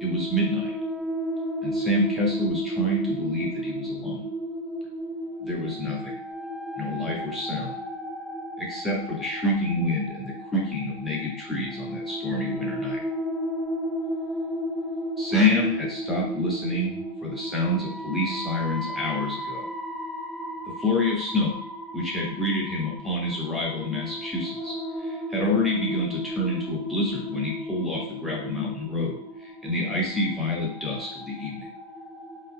It was midnight, and Sam Kessler was trying to believe that he was alone. There was nothing, no life or sound, except for the shrieking wind and the creaking of naked trees on that stormy winter night. Sam had stopped listening for the sounds of police sirens hours ago. The flurry of snow, which had greeted him upon his arrival in Massachusetts, had already begun to turn into a blizzard when he pulled off the gravel mountain road in the icy violet dusk of the evening.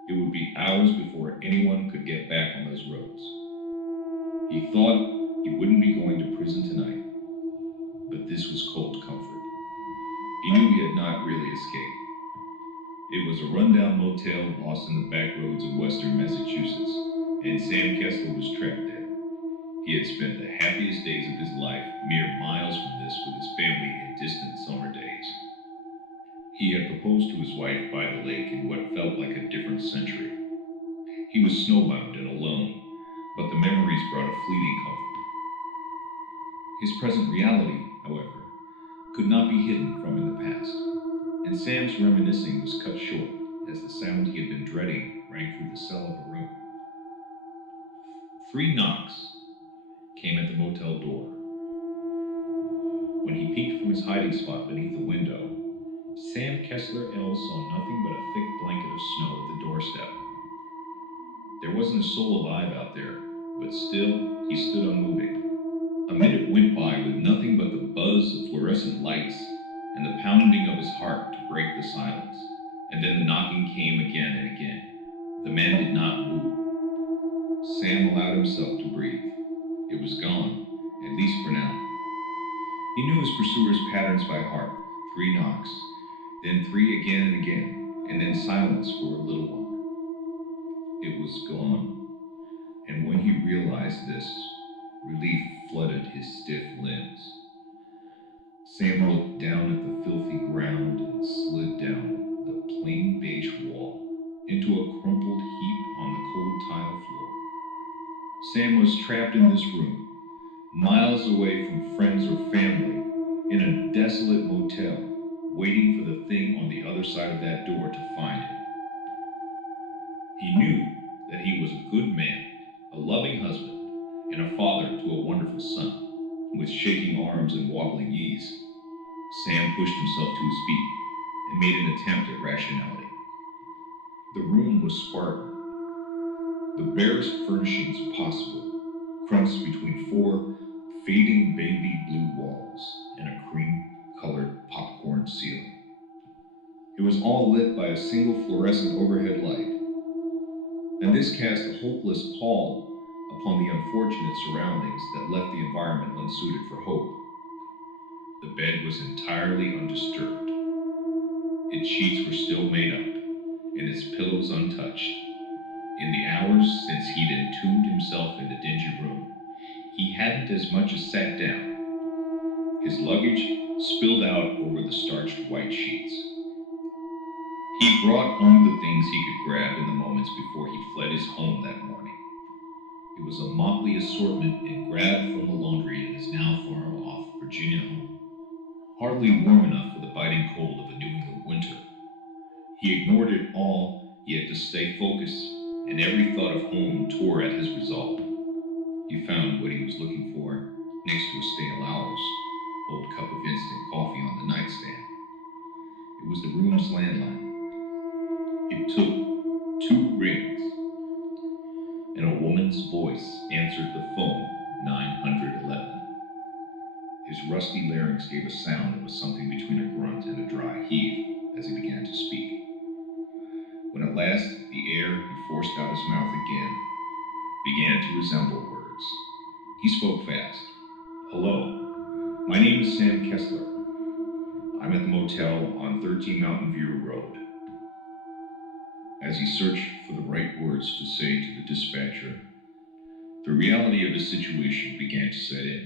It would be hours before anyone could get back on those roads. He thought he wouldn't be going to prison tonight, but this was cold comfort. He knew he had not really escaped. It was a rundown motel lost in the back roads of western Massachusetts, and Sam Kessler was trapped there. He had spent the happiest days of his life mere miles from this with his family in distant summer days. He had proposed to his wife by the lake in what felt like a different century. He was snowbound and alone, but the memories brought a fleeting comfort. His present reality, however, could not be hidden from in the past, and Sam's reminiscing was cut short as the sound he had been dreading rang through the cell of a room. 3 knocks came at the motel door. When he peeked from his hiding spot beneath the window, Sam Kessler L. saw nothing but a thick blanket of snow at the doorstep. There wasn't a soul alive out there, but still he stood unmoving. A minute went by with nothing but the buzz of fluorescent lights and the pounding of his heart to break the silence, and then the knocking came again and again. The man did not move. Sam allowed himself to breathe. It was gone, at least for now. He knew his pursuer's patterns by heart. 3 knocks, then 3 again and again, and then silence for a little while. It was gone, and when he realized this, relief flooded his stiff limbs. Sam looked down at the filthy ground and slid down the plain beige wall into a crumpled heap on the cold tile floor. Sam was trapped in this room, miles away from friends or family, in a desolate motel, waiting for the thing on the other side of that door to find him. He knew that he was a good man, a loving husband, and a father to a wonderful son. With shaking arms and wobbling knees, Sam pushed himself to his feet and made an attempt at rationality. The room was Spartan, the barest furnishings possible, crunched between 4 fading baby blue walls and a cream-colored popcorn ceiling. It was all lit by a single fluorescent overhead light, and this cast a hopeless pall upon the unfortunate surroundings that left the environment unsuited for hope. The bed was entirely undisturbed. Its sheets were still made up, and its pillows untouched. In the hours since he'd entombed himself in the dingy room, he hadn't as much as sat down. His luggage spilled out over the starched white sheets. He brought only the things he could grab in the moments before he fled his home that morning. It was a motley assortment and grabbed from the laundry in his now far-off Virginia home, hardly warm enough for the biting cold of a New England winter. He ignored it all, yet to stay focused, and every thought of home tore at his resolve. He found what he was looking for next to a stale Lowers, old cup of instant coffee on the nightstand. It was the room's landline. It took 2 rings, and a woman's voice answered the phone, 911. His rusty larynx gave a sound that was something between a grunt and a dry heave as he began to speak. When at last the air he forced out his mouth again began to resemble words, he spoke fast. Hello, my name is Sam Kessler. I'm at the motel on 13 Mountain View Road. As he searched for the right words to say to the dispatcher, the reality of his situation began to set in.